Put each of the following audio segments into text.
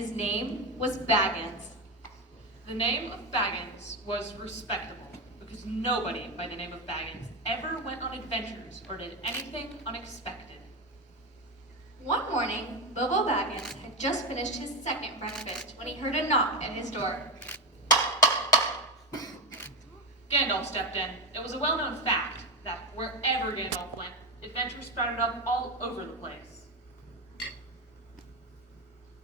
his name was Baggins. The name of Baggins was respectable because nobody by the name of Baggins ever went on adventures or did anything unexpected. One morning, Bilbo Baggins had just finished his second breakfast when he heard a knock at his door. Gandalf stepped in. It was a well-known fact that wherever Gandalf went, adventures sprouted up all over the place.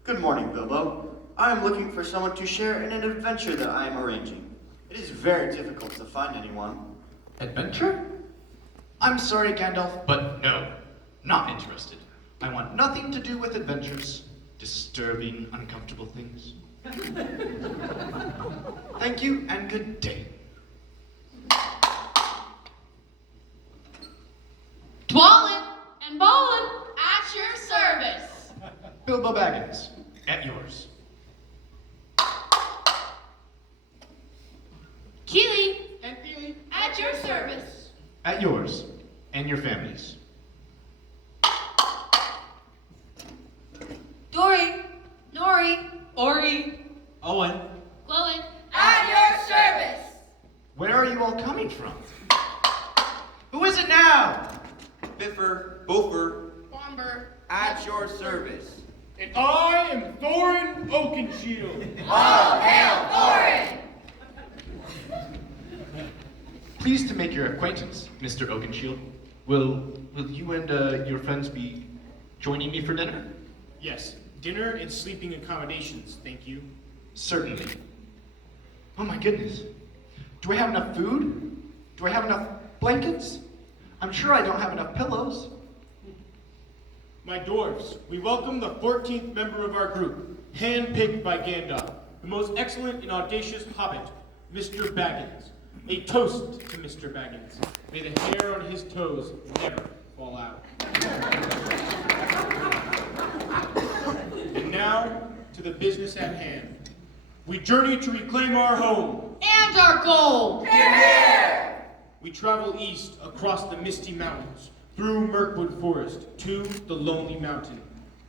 Good morning, Bilbo. I am looking for someone to share in an adventure that I am arranging. It is very difficult to find anyone. Adventure? I'm sorry, Gandalf, but no, not interested. I want nothing to do with adventures, disturbing, uncomfortable things. Thank you, and good day. Dwallin and Bolin at your service. Bilbo Baggins, at yours. Keely And Keely, at your service. at yours, and your families. Dory, Nori, Ori! Owen. Glowin at your service. Where are you all coming from? Who is it now? Biffer, Bofer, Bomber. at your service. And I am Thorin Oakenshield. All hail Thorin. Pleased to make your acquaintance, Mr. Oakenshield. Will you and your friends be joining me for dinner? Yes, dinner and sleeping accommodations, thank you. Certainly. Oh my goodness. Do I have enough food? Do I have enough blankets? I'm sure I don't have enough pillows. My dwarves, we welcome the 14th member of our group, handpicked by Gandalf, the most excellent and audacious hobbit, Mr. Baggins. A toast to Mr. Baggins. May the hair on his toes never fall out. And now, to the business at hand. We journey to reclaim our home. And our gold. We travel east across the misty mountains, through Mirkwood Forest, to the Lonely Mountain.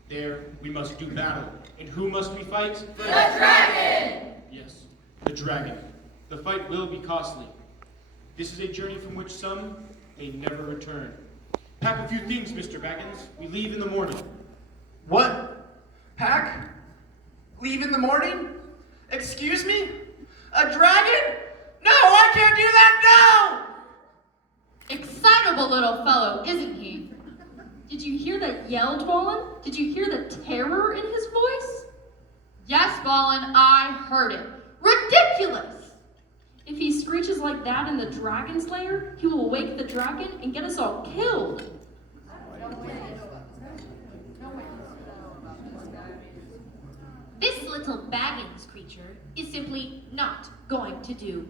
There we must do battle. And who must we fight? The dragon. Yes, the dragon. The fight will be costly. This is a journey from which some may never return. Pack a few things, Mr. Baggins. We leave in the morning. What? Pack? Leave in the morning? Excuse me? A dragon? No, I can't do that, no! Excitable little fellow, isn't he? Did you hear that yell, Dwallin? Did you hear the terror in his voice? Yes, Dwallin, I heard it. Ridiculous! If he screeches like that in the dragon's lair, he will wake the dragon and get us all killed. This little Baggins creature is simply not going to do.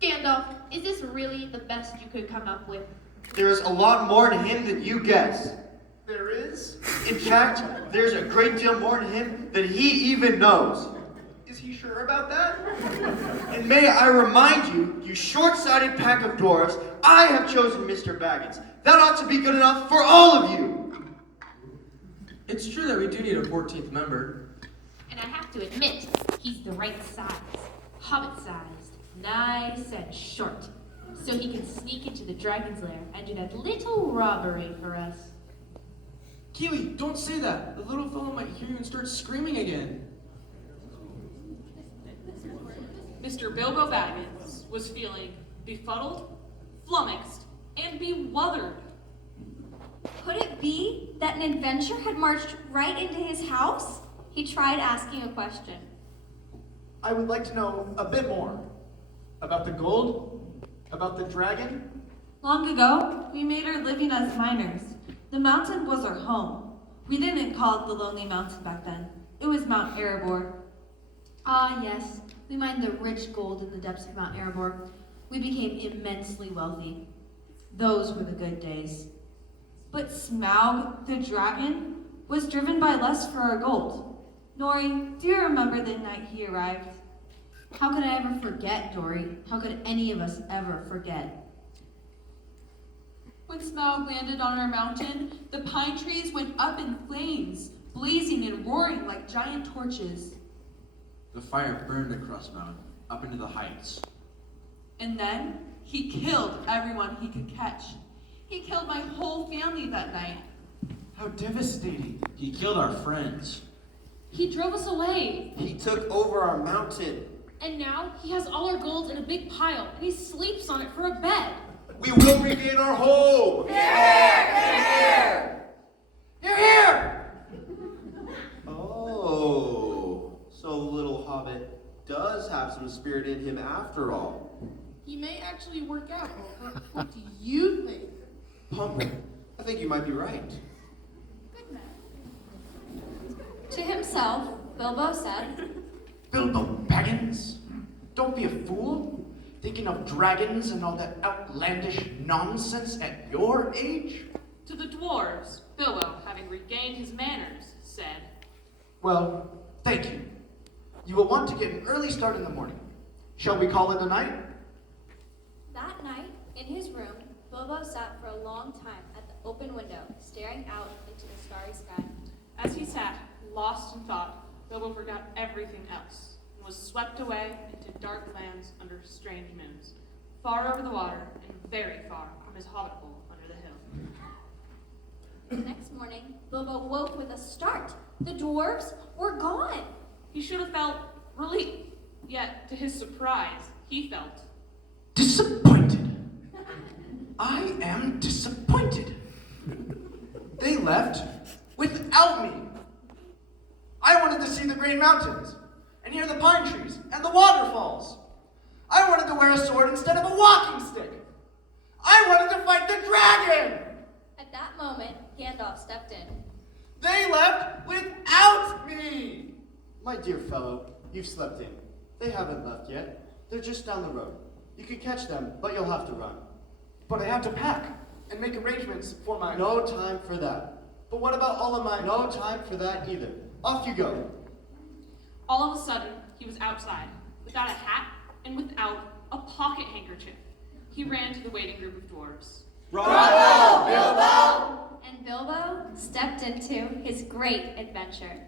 Gandalf, is this really the best you could come up with? There is a lot more to him than you guess. There is? In fact, there's a great deal more to him than he even knows. Is he sure about that? And may I remind you, you short-sighted pack of dwarves, I have chosen Mr. Baggins. That ought to be good enough for all of you. It's true that we do need a 14th member. And I have to admit, he's the right size. Hobbit-sized, nice and short. So he can sneak into the dragon's lair and do that little robbery for us. Keely, don't say that. The little fellow might hear you and start screaming again. Mr. Bilbo Baggins was feeling befuddled, flummoxed, and bewildered. Could it be that an adventure had marched right into his house? He tried asking a question. I would like to know a bit more. About the gold? About the dragon? Long ago, we made our living as miners. The mountain was our home. We didn't call it the Lonely Mountain back then. It was Mount Erebor. Ah, yes, we mined the rich gold in the depths of Mount Erebor. We became immensely wealthy. Those were the good days. But Smaug, the dragon, was driven by lust for our gold. Nori, do you remember the night he arrived? How could I ever forget, Dory? How could any of us ever forget? When Smaug landed on our mountain, the pine trees went up in flames. blazing and roaring like giant torches. The fire burned across mountain, up into the heights. And then he killed everyone he could catch. He killed my whole family that night. How devastating. He killed our friends. He drove us away. He took over our mountain. And now he has all our gold in a big pile, and he sleeps on it for a bed. We will regain our home. Hear, hear! Oh, so the little hobbit does have some spirit in him after all. He may actually work out. What do you think? Pumpkin, I think you might be right. To himself, Bilbo said, Bilbo Baggins, don't be a fool. Thinking of dragons and all that outlandish nonsense at your age? To the dwarves, Bilbo, having regained his manners, said, Well, thank you. You will want to get an early start in the morning. Shall we call it a night? that night, in his room, Bilbo sat for a long time at the open window, staring out into the starry sky. As he sat, lost in thought, Bilbo forgot everything else, and was swept away into dark lands under strange moons, far over the water and very far from his hobbit hole under the hill. The next morning, Bilbo woke with a start. The dwarves were gone. He should have felt relief, yet, to his surprise, he felt Disappointed. I am disappointed. They left without me. I wanted to see the Green Mountains, and hear the pine trees, and the waterfalls. I wanted to wear a sword instead of a walking stick. I wanted to fight the dragon. At that moment, Gandalf stepped in. They left without me. My dear fellow, you've slept in. They haven't left yet. They're just down the road. You could catch them, but you'll have to run. But I have to pack and make arrangements for my... No time for that. But what about all of my... No time for that either. Off you go. all of a sudden he was outside, without a hat and without a pocket handkerchief. He ran to the waiting group of dwarves. Bravo, Bilbo! And Bilbo stepped into his great adventure.